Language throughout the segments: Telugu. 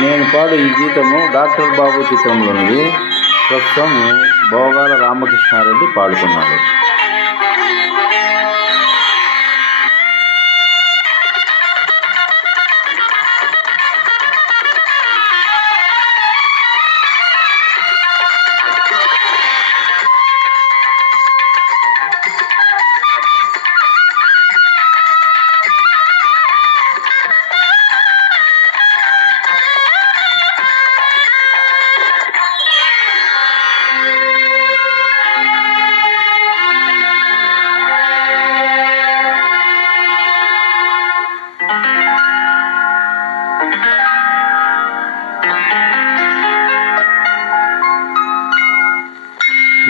నేను పాడు ఈ గీతము డాక్టర్ బాబు చిత్రంలోనిది. ప్రస్తుతం భోగాల రామకృష్ణారెడ్డి పాడుతున్నాడు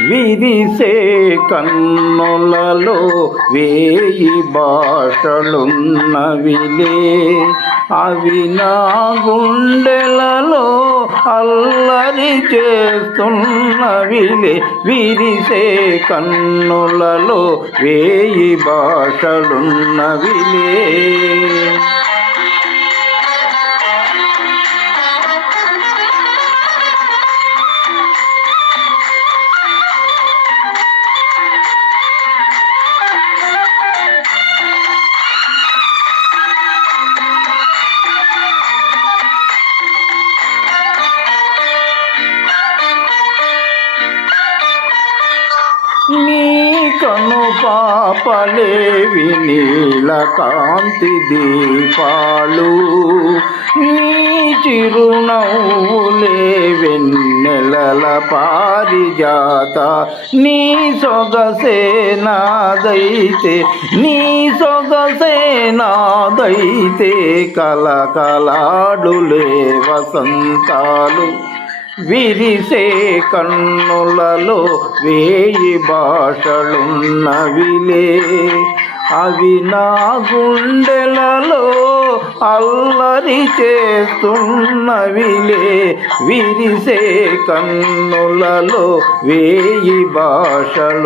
విరిసే కన్నులలో వేయి భాషలున్నవిలే అవి నా గుండెలలో అల్లరి చేస్తున్నవిలే. విరిసే కన్నులలో వేయి భాషలున్నవిలే కను పాపలేవి నీల కాంతి దీపాలు. నీ చిరునవ్వులే వెన్నెలల పారిజాత. నీ సొగసే నాదైతే నీ సొగసే నాదైతే కలకలాడులే వసంతాలు. విరిసే కన్నులలో వేయి భాషలున్నవిలే. అవి నా గుండెలలో అల్లరి చేస్తున్నవిలే. విరిసే కన్నులలో వేయి భాషలున్నవిలే.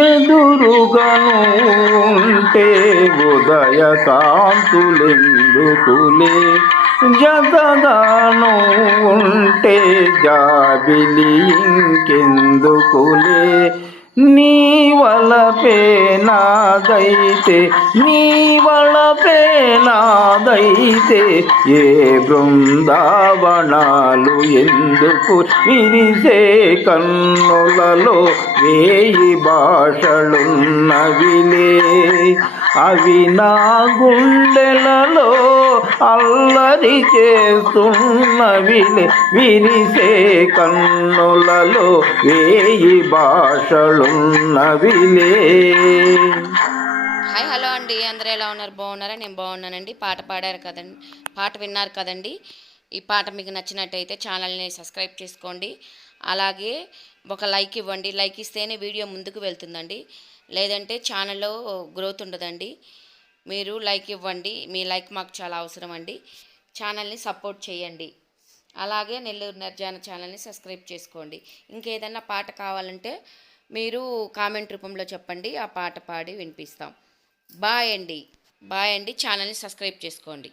ఎదురుగను ఉంటే ఉదయ కాంతులెందుకులే జతగాను ఉంటే జాబిలి ఇంకెందుకులే నీ వలపే నాదైతే నీ వలపే నాదైతే ఏ బృందావనాలు ఎందుకు విరిసే కన్నులలో వేయి భాషలున్నవిలే? అవి నా గుండెలలో అల్లరి చేస్తున్నవిలే. విరిసే కన్నులలో వేయి భాషలున్నవిలే? Hi hello. అండి అందరూ ఎలా ఉన్నారు? బాగున్నారా? నేను బాగున్నానండి. పాట పాడారు కదండి పాట విన్నారు కదండి. ఈ పాట మీకు నచ్చినట్టయితే ఛానల్ని సబ్స్క్రైబ్ చేసుకోండి. అలాగే ఒక లైక్ ఇవ్వండి. లైక్ ఇస్తేనే వీడియో ముందుకు వెళ్తుందండి. లేదంటే ఛానల్లో గ్రోత్ ఉండదండి. మీరు లైక్ ఇవ్వండి. మీ లైక్ మాకు చాలా అవసరం అండి. ఛానల్ని సపోర్ట్ చేయండి. అలాగే నెల్లూరు నిర్జాన ఛానల్ని సబ్స్క్రైబ్ చేసుకోండి. ఇంకేదన్నా పాట కావాలంటే మీరు కామెంట్ రూపంలో చెప్పండి. ఆ పాట పాడి వినిపిస్తాం. బాయ్ అండి. బాయ్ అండి. ఛానల్ని సబ్స్క్రైబ్ చేసుకోండి.